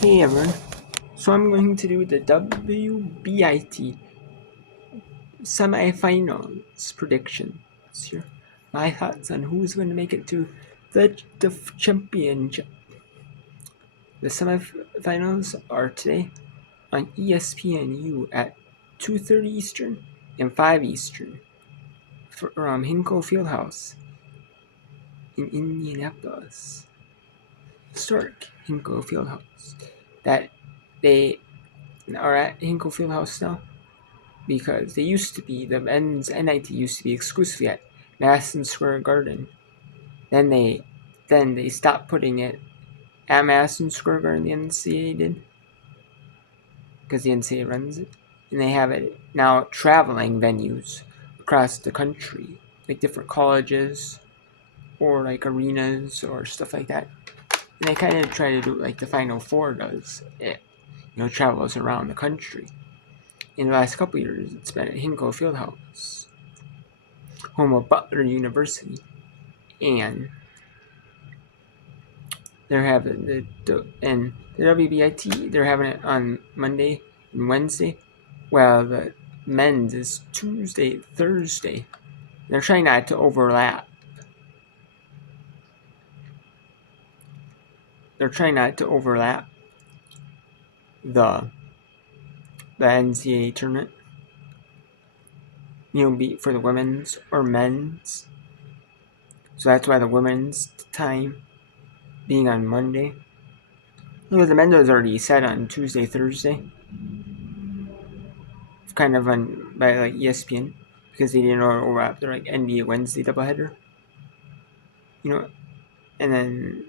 Hey everyone, so I'm going to do the WBIT Semifinals predictions here. My thoughts on who's going to make it to the championship. The semifinals are today on ESPNU at 2:30 Eastern and 5 Eastern from Hinkle Fieldhouse in Indianapolis. Historic Hinkle Fieldhouse. That they are at Hinkle Fieldhouse now because they used to be, the men's NIT used to be exclusively at Madison Square Garden. Then they stopped putting it at Madison Square Garden, the NCAA did, because the NCAA runs it. And they have it now traveling venues across the country, like different colleges or like arenas or stuff like that. And they kind of try to do it like the Final Four does. It, travels around the country. In the last couple years, it's been at Hinkle Fieldhouse, home of Butler University, and they're having the WBIT. They're having it on Monday and Wednesday, while the men's is Tuesday, Thursday. They're trying not to overlap. The NCAA tournament. Be for the women's or men's. So that's why the women's time being on Monday. The men's was already set on Tuesday, Thursday. Kind of on by like ESPN because they didn't overlap their like NBA Wednesday doubleheader. And then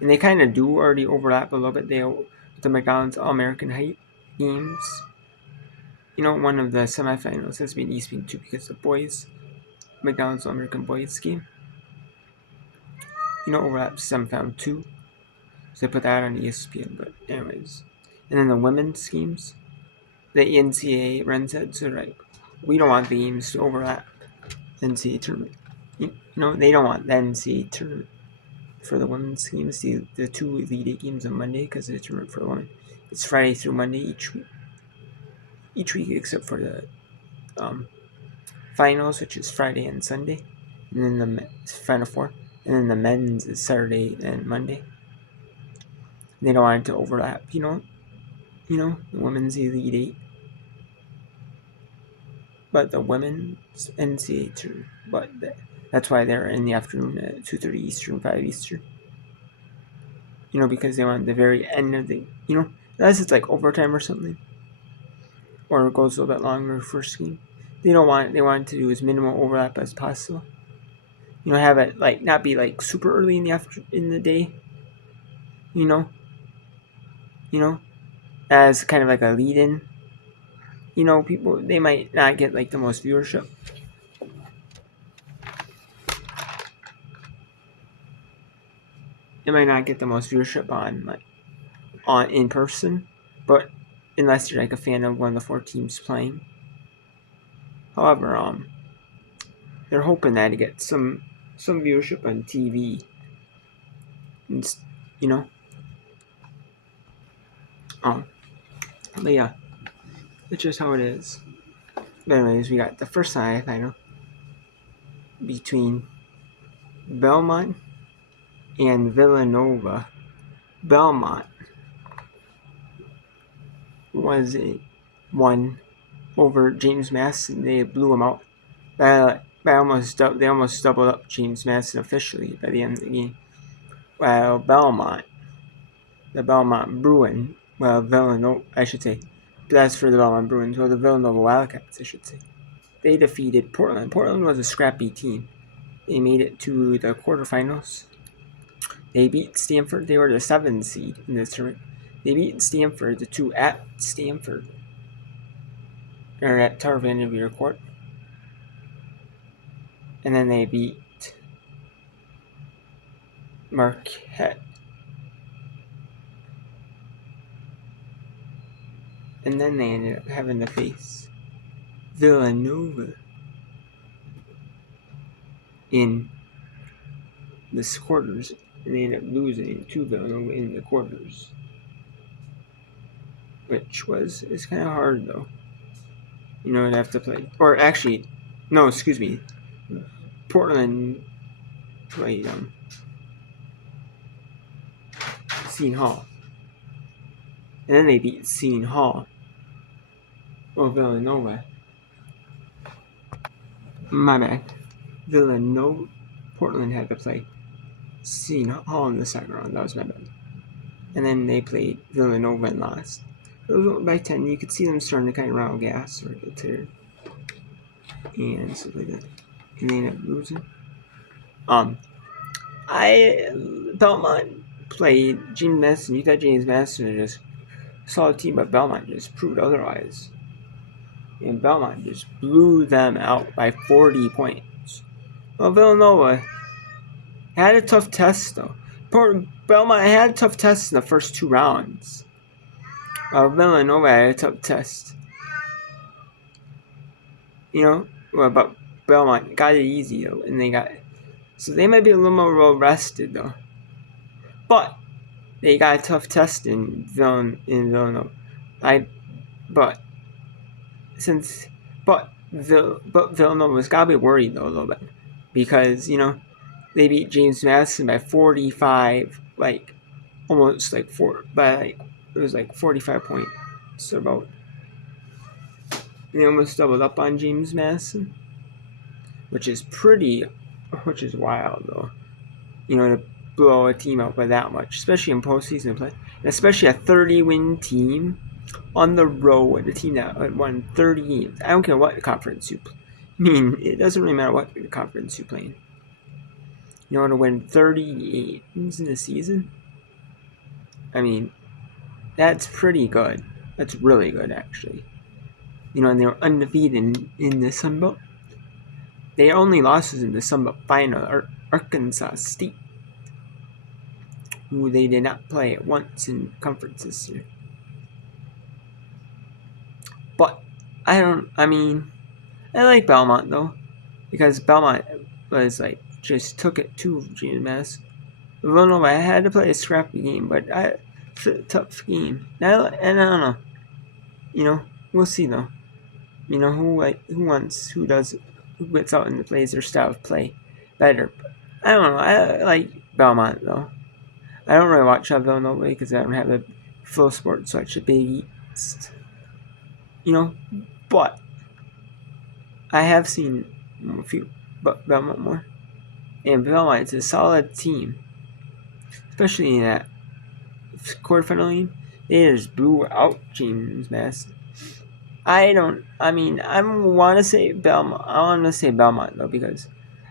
and they kind of do already overlap a little bit. The McDonald's All-American Height games. One of the semifinals has been ESPN too because the boys McDonald's All-American boys game. Overlaps semifinal 2. So they put that on ESPN. But anyways, and then the women's games, the NCAA runs it. So like, we don't want the games to overlap. NCAA tournament. They don't want the NCAA tournament for the women's games. The two Elite Eight games on Monday because the tournament for the women. It's Friday through Monday each week. Each week except for the finals, which is Friday and Sunday, and then the Final Four, and then the men's is Saturday and Monday. They don't want it to overlap, the women's Elite Eight, but the women's NCAA tournament. But that's why they're in the afternoon at 2:30 Eastern, 5 Eastern. Because they want the very end of the, unless it's like overtime or something, or it goes a little bit longer first game. They want it to do as minimal overlap as possible. Have it like not be like super early in the day. As kind of like a lead-in. People, they might not get like the most viewership. They might not get the most viewership on in person, but unless you're like a fan of one of the 4 teams playing. However, they're hoping that to get some viewership on TV. And, but yeah, it's just how it is. But anyways, we got the first semifinal between Belmont and Villanova. Belmont was won over James Madison. They blew them out. They almost doubled up James Madison officially by the end of the game. While the Belmont Bruins, Villanova, I should say, that's for the Belmont Bruins, the Villanova Wildcats, I should say. They defeated Portland. Portland was a scrappy team. They made it to the quarterfinals. They beat Stanford. They were the 7th seed in this tournament. They beat Stanford, the 2 at Stanford, or at Tar Vanderveer Court. And then they beat Marquette. And then they ended up having to face Villanova in the quarters. and they ended up losing to Villanova in the quarters, which is kind of hard though. You know, to have to play, or actually, no, excuse me, Portland played Seton Hall, and then they beat Seton Hall or Villanova. My bad. Villanova, Portland had to play Seton Hall in the second round. That was my bad. And then they played Villanova and lost. It was by 10. You could see them starting to kind of run out of gas or get tired. And so like that. And they ended up losing. Belmont played James Madison. You thought James Madison was just a solid team, but Belmont just proved otherwise. And Belmont just blew them out by 40 points. Well, Villanova had a tough test, though. Belmont had a tough test in the first 2 rounds. Villanova had a tough test. You know, but Belmont got it easy, though, and they got it. So they might be a little more well rested, though. But they got a tough test in Villanova. Villanova's gotta be worried though a little bit because they beat James Madison by 45, like almost like it was like 45 points. So about they almost doubled up on James Madison, which is wild though. To blow a team out by that much, especially in postseason play, and especially a 30-win team on the road, a team that won 30 games. I don't care what conference you play. I mean, it doesn't really matter what conference you play in. To win 30 games in a season? I mean, that's pretty good. That's really good, actually. And they were undefeated in the Sun Belt. Their only losses in the Sun Belt final are Arkansas State, who they did not play at once in conference this year. But I like Belmont though, because Belmont was just took it to GMS. Villanova had to play a scrappy game, but tough game. And I don't know. We'll see though. Who gets out and plays their style of play better. But I don't know. I like Belmont though. I don't really watch Villanova because I don't have the full sport, so I should be East. But I have seen a few Belmont more. And Belmont is a solid team. Especially in that quarterfinal game. They just blew out James Madison. I want to say Belmont. I want to say Belmont, though, because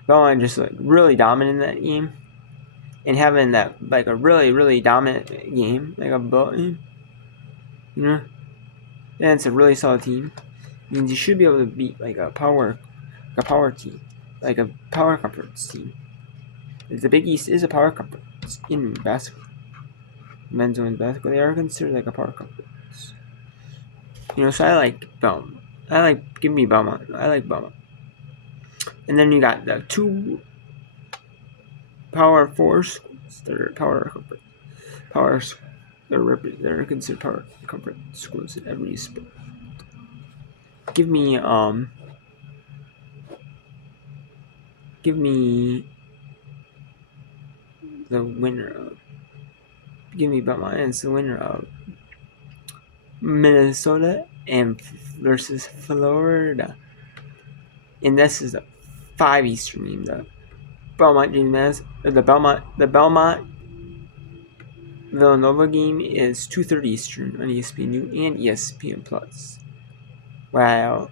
Belmont just really dominant in that game. And having that, a really, really dominant game, like a belt game. And it's a really solid team. Means you should be able to beat a power team, like a power conference team. The Big East is a power conference in basketball. Men's and women's basketball, they are considered a power conference. So I like Belmont. Give me Belmont. I like Belmont. And then you got the 2 Power 4 schools that are they're considered power conference schools in every sport. Give me the winner of. Give me Belmont, and it's the winner of Minnesota versus Florida. And this is a 5 Eastern game. The Belmont Villanova game is 2:30 Eastern on ESPNU and ESPN Plus. While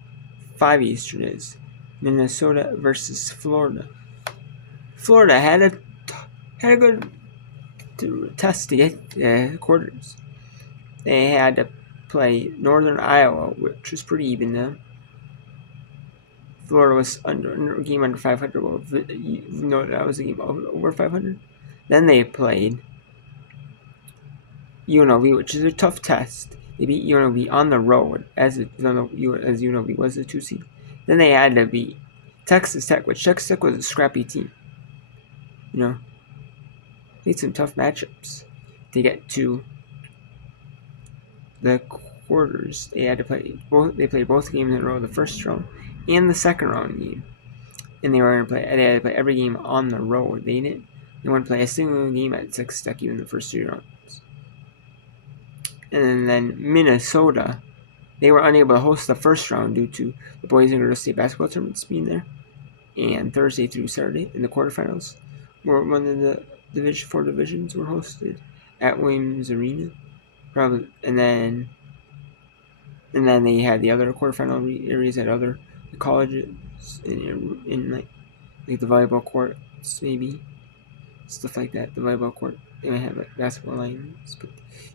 5 Eastern is Minnesota versus Florida. Florida had a good test to get the quarters. They had to play Northern Iowa, which was pretty even though. Florida was under game under 500. Well, that was a game over 500. Then they played UNLV, which is a tough test. They beat UNLV on the road as UNLV was a 2 seed. Then they had to beat Texas Tech, which Texas Tech was a scrappy team. played some tough matchups to get to the quarters. They had to play both. They played both games in a row, the first round and the second round game, and they were going to play. They had to play every game on the road. They didn't. They wouldn't play a single game at Texas Tech even the first 3 rounds. And then Minnesota, they were unable to host the first round due to the boys and girls state basketball tournaments being there. And Thursday through Saturday in the quarterfinals, where one of the four divisions were hosted at Williams Arena. Probably, and then they had the other quarterfinal areas at other colleges in like the volleyball courts, maybe stuff like that. The volleyball court, they might have like basketball lines, but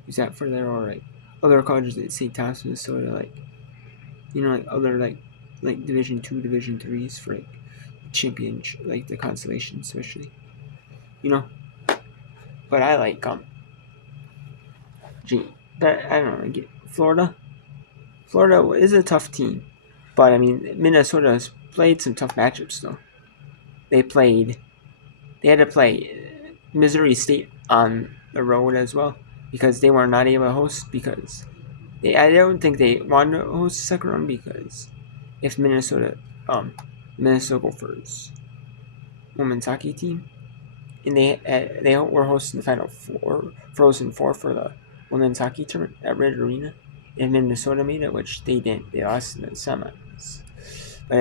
use that for there, or like other colleges at St. Thomas, Minnesota, like like other like Division 2, Division 3s for like championship, like the consolation, especially. But I like but I don't know, Florida. Florida is a tough team, but I mean Minnesota has played some tough matchups though. They had to play Missouri State on the road as well because they were not able to host because I don't think they wanted to host the second round because if Minnesota Gophers women's hockey team, and they were hosting the Final Four, Frozen Four for the women's hockey tournament at Red Arena, and Minnesota made it, which they didn't. They lost in the semis. But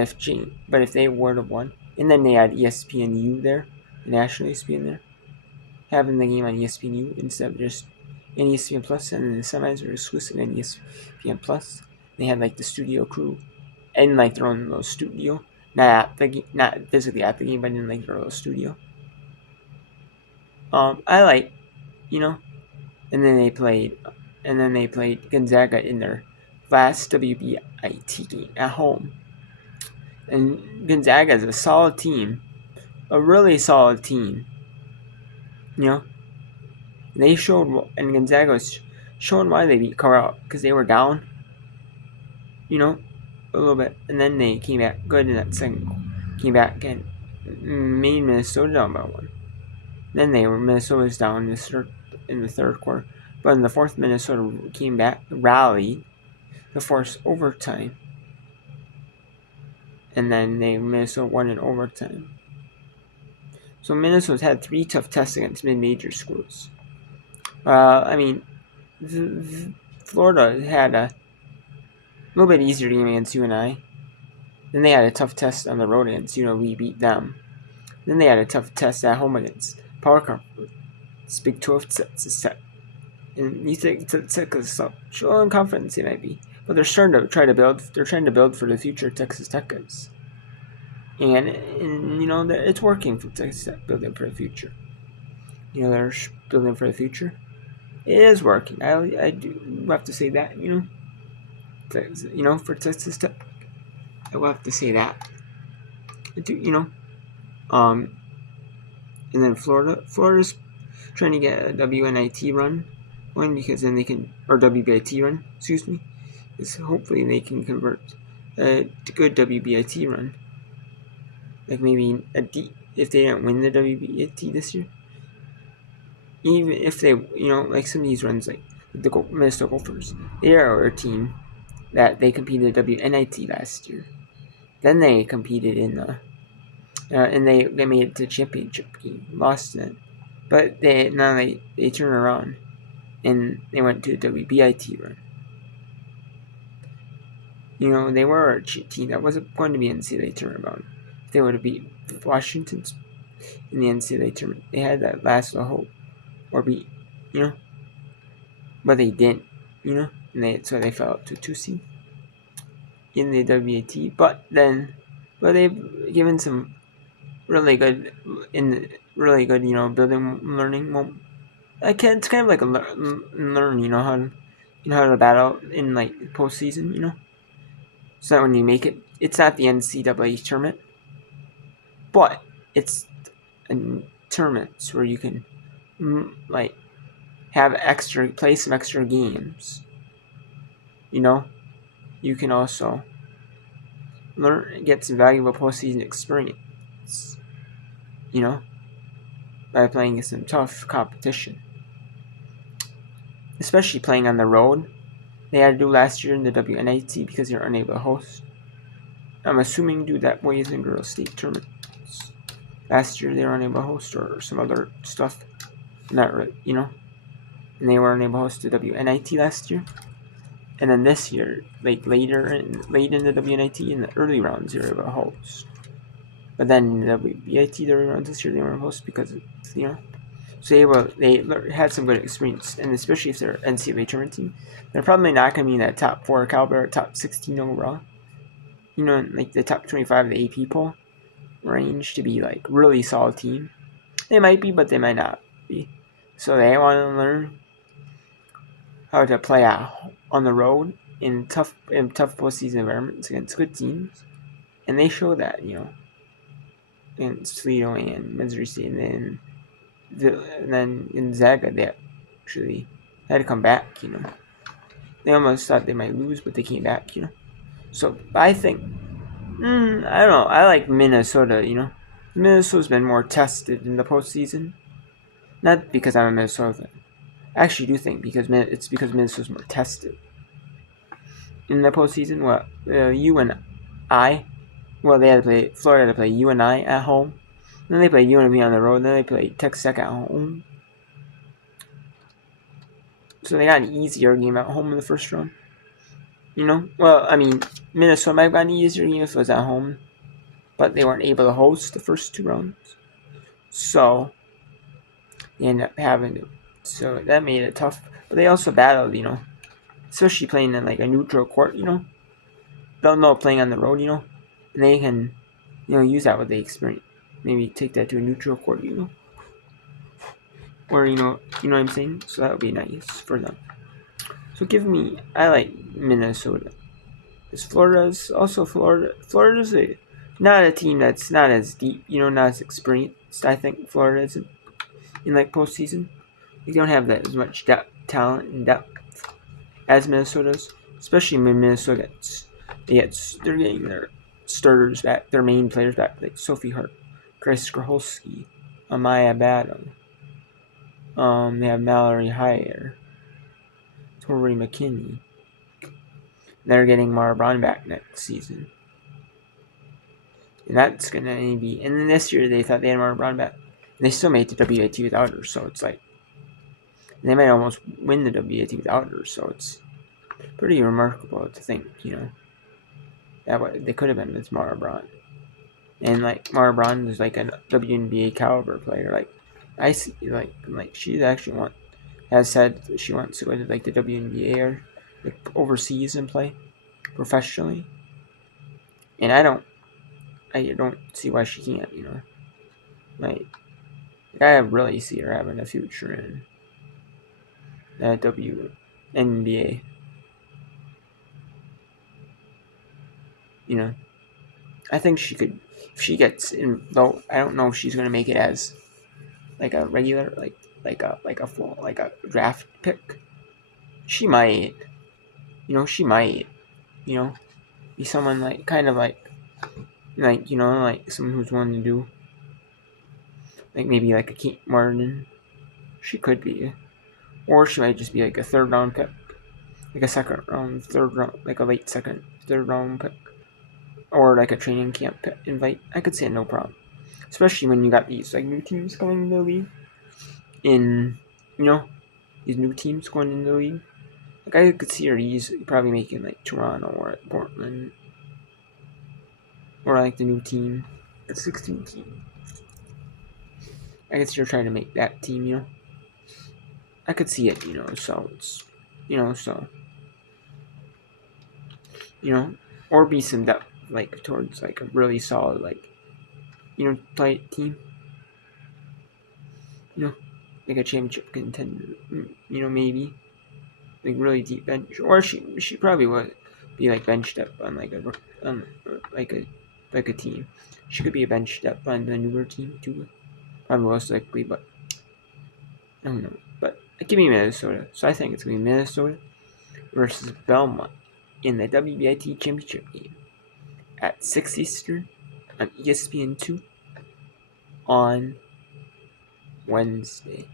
if they would have won, and then they had ESPNU there, the national ESPN there, having the game on ESPNU instead of just in ESPN Plus, and then the semis were exclusive in ESPN Plus. They had like the studio crew and like their own little studio, not physically at the game, but in like their little studio. I like, and then they played Gonzaga in their last WBIT game at home. And Gonzaga is a solid team, a really solid team. They showed, and Gonzaga was showing why they beat Corral because they were down, a little bit, and then they came back good in that second. Came back and made Minnesota down by 1. Then Minnesota was down in the third quarter, but in the fourth, Minnesota came back, rallied to force overtime, and then Minnesota won in overtime. So Minnesota's had 3 tough tests against mid-major schools. I mean, Florida had a little bit easier game against UNI. Then they had a tough test on the road against we beat them. Then they had a tough test at home against Power Conference, Big 12 set. And you think Texas showing confidence they might be, but they're starting to try to build. They're trying to build for the future. Texas Tech is, and it's working for Texas Tech, building for the future. They're building for the future. It is working. I do have to say that. For Texas Tech, I will have to say that. I do. And then Florida's trying to get a WNIT run. One, because then they can, or WBIT run, excuse me, is hopefully they can convert a good WBIT run. Like maybe if they don't win the WBIT this year. Even if they, like some of these runs, like the Minnesota Gophers, they are a team that they competed in WNIT last year. Then they competed in the, and they made it to championship game, lost it. But they turn around and they went to a WBIT run. They were a team that wasn't going to be NCAA tournament. If they would have beat Washington in the NCAA tournament, they had that last little hope, or beat, but they didn't, and so they fell out to 2 seed in the WBIT. But they've given some really good building learning. It's kind of like a learn, how to battle in like postseason, so that when you make it, it's not the NCAA tournament, but it's a tournament where you can play some extra games. You can also get some valuable postseason experience. by playing some tough competition, especially playing on the road. They had to do last year in the WNIT because they were unable to host. I'm assuming due to that boys and girls state tournament. Last year they were unable to host or some other stuff. Not really, and they were unable to host the WNIT last year. And then this year, like late in the WNIT in the early rounds, they were able to host. But then in the WBIT, the early rounds this year, they weren't host because so they had some good experience, and especially if they're NCAA tournament team, they're probably not going to be in that top 4 caliber, top 16 overall. Like the top 25 of the AP poll range to be like really solid team. They might be, but they might not be. So they want to learn how to play out on the road in tough postseason environments against good teams, and they show that in Toledo and Missouri State, and then in Zaga they actually had to come back. They almost thought they might lose, but they came back. So I think I don't know. I like Minnesota. Minnesota's been more tested in the postseason, not because I'm a Minnesota. I actually do think it's because Minnesota's more tested in the postseason. Well, you and I. Well, they had to play. Florida had to play you and I at home. Then they play UNLV on the road. Then they play Texas Tech at home. So they got an easier game at home in the first round. Well, I mean, Minnesota might have gotten an easier game if it was at home, but they weren't able to host the first 2 rounds. So they ended up having to. So that made it tough. But they also battled, especially playing in like a neutral court, They'll know playing on the road, and they can, use that with the experience. Maybe take that to a neutral court, or what I'm saying. So that would be nice for them. So I like Minnesota. Because Florida's not a team that's not as deep, not as experienced. I think Florida is in like postseason. They don't have that as much talent and depth as Minnesota's, especially when Minnesota they're getting their starters back, their main players back, like Sophie Hart, Grace Skrholski, Amaya Battle. They have Mallory Heyer, Tori McKinney. They're getting Mara Braun back next season. And that's going to be... And then this year, they thought they had Mara Braun back. And they still made the WBIT without her, so it's like... They might almost win the WBIT without her, so it's pretty remarkable to think, that what they could have been with Mara Braun. And, like, Mara Braun is, like, a WNBA caliber player. Like, I see, like she's actually has said that she wants to go to, like, the WNBA or, like, overseas and play professionally. And I don't see why she can't, Like, I really see her having a future in that WNBA. I think she could, if she gets in, though I don't know if she's going to make it as, like, a regular, like a full, like a draft pick. She might, be someone like, kind of like someone who's wanting to do, like maybe like a Kate Martin. She could be, or she might just be like a 3rd round pick, like a 2nd round, 3rd round, like a late 2nd, 3rd round pick, or like a training camp invite. I could say no problem, especially when you got these like new teams coming into the league. These new teams going into the league. Like I could see her probably making like Toronto or Portland, or like the new team, the 16 team. I guess you're trying to make that team, I could see it, so it's, or be some depth, like, towards, like, a really solid, like, tight team, like a championship contender, maybe, like, really deep bench, or she probably would be, like, benched up on, like, a team. She could be a benched up on the newer team, too, probably most likely, but I don't know. But give me Minnesota. So I think it's going to be Minnesota versus Belmont in the WBIT championship game at 6 Eastern on ESPN2 on Wednesday.